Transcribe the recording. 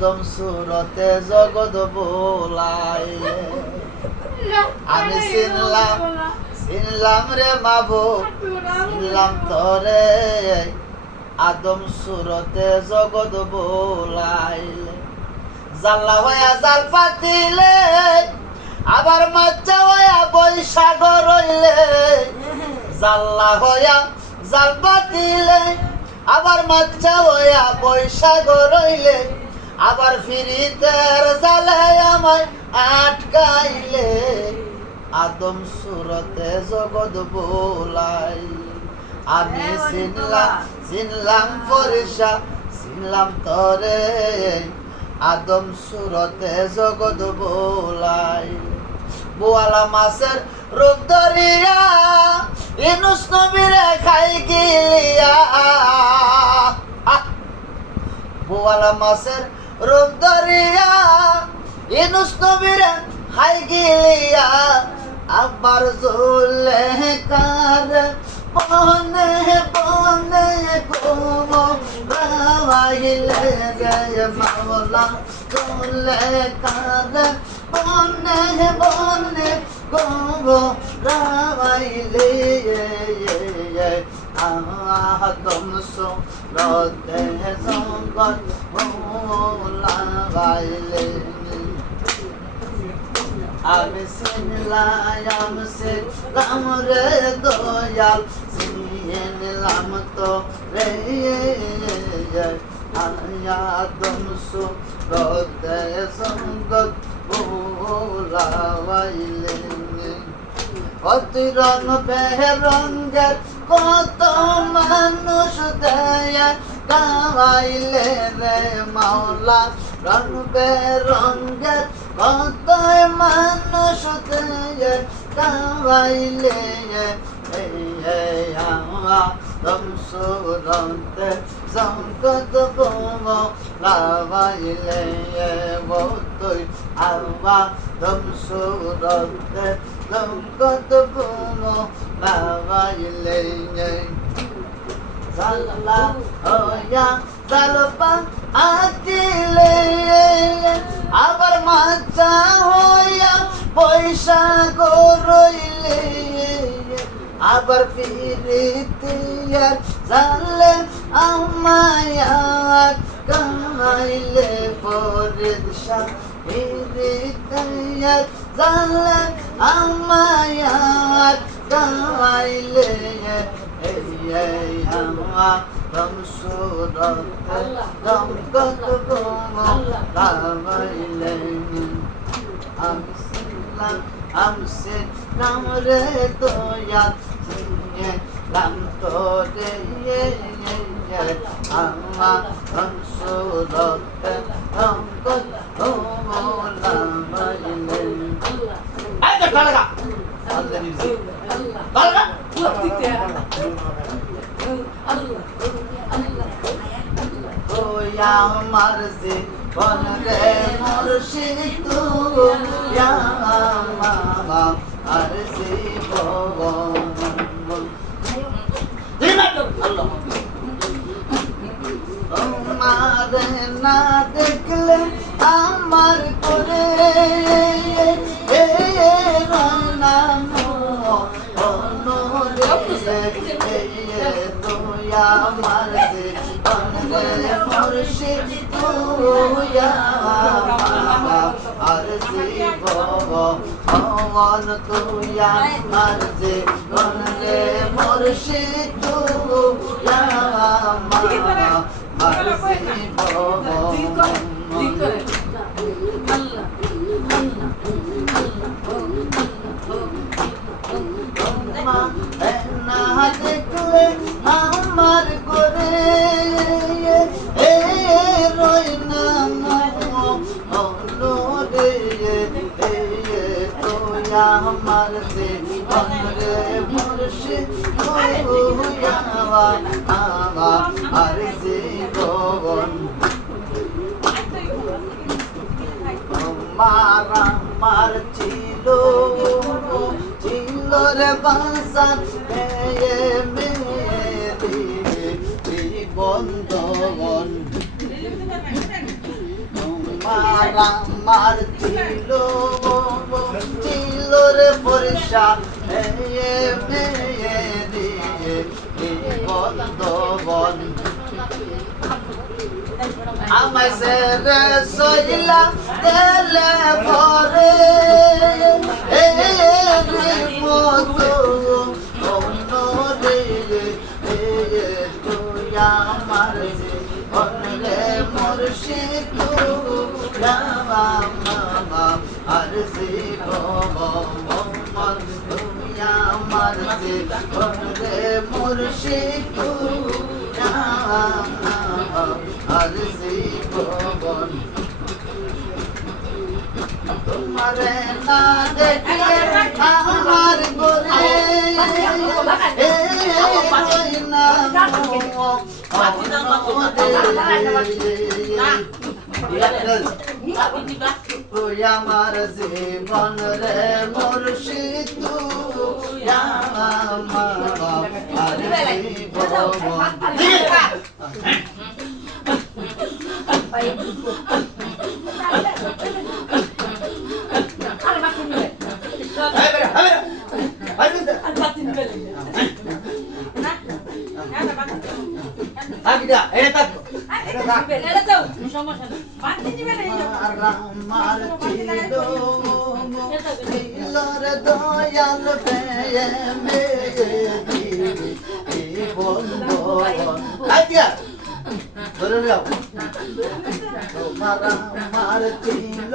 আদম সুরতে জগৎ বোলাইলে আমি চিনলাম রে মাবুদ চিনলাম তরে আদম সুরতে জগৎ বোলাইলে জাল্লা হইয়া জাল পাতিলে আবার মাচ্চা হইয়া বৈশাখ রইলে জাল্লা হইয়া জাল পাতিলে আবার মাচ্চা হইয়া বৈশাখ রইলে আবার ফিরিতের জালে আমায় আটকাইলে আদম সুরতে জগৎ বোলাই আমি চিনলাম পরিশা চিনলাম তরে আদম সুরতে জগৎ বোলাই বোয়ালা মাছের রূপ ধরিয়া ইউনূস নবীরে খাই গিলিয়া বোয়ালা মাছের রূপ ধরিয়া ইউনূস নবীরে খাই গিলিয়া আবার জলে কার বনে বনে ঘুমো রাইলে রে মাওলা জলে কার বনে বনে ঘুমো রাইলে আদম সুরতে জগৎ বোলাইলে আমি চিনলাম রে দয়াল চিনলাম তো রে আদম সুরতে জগৎ বোলাইলে কত রঙ বেরঙ্গের কত মানুষ দেয়া গাওয়াইলে রে মাওলা রঙ বেরঙ্গের কত মানুষ দেয়া গাওয়াইলে আদম সুরতে জগৎ বোলাইলে তুই আদম সুরতে জগৎ বোলাইলে জাল্লা হইয়া জালপা আকিলে আবার মাচা হইয়া বৈশাখ রইলে আবার ফিরিতিয়ার জালে আমায়াত কামাইলে পরিদশা ফিরিতিয়ার জালে আমায়াত কামাইলে আদম সুরতে জগৎ বোলাইলে আমি চিনলাম রে দয়াল চিনলাম তোরে আদম সুরতে জগৎ বোলাইলে আমার জীবন রে মুর্শিদ তুই আমার জীবন তোমার না দেখলে আমার করে তুই আমার জীবন রে মুর্শিদ তুই আর জীবন তুই আমার জীবন রে মুর্শিদ তুই আমার দেখলে আমার করে রই না আমার জীবন রে মুর্শিদ আমার জীবন আমার ছিল রে বাসাত মেরি বন্ধন আমার ছিল রে পরিষা বন্ধবন আমায় সেরে সইলা দেলে ভরে মতো অন্য রে তুই আমার অনলে মুর্শিদ মামা আর সে ভগবান তুই আমার অনলে মুর্শিদ আর সে ভগবান তোমারে না দেখলে আমার গোরে তুই আমার জীবন রে মুর্শিদ তুই আমার জীবন আমার ছিল দয়াল প্রেমে বন্ধন ধরে যাও তোমার আমার ছিল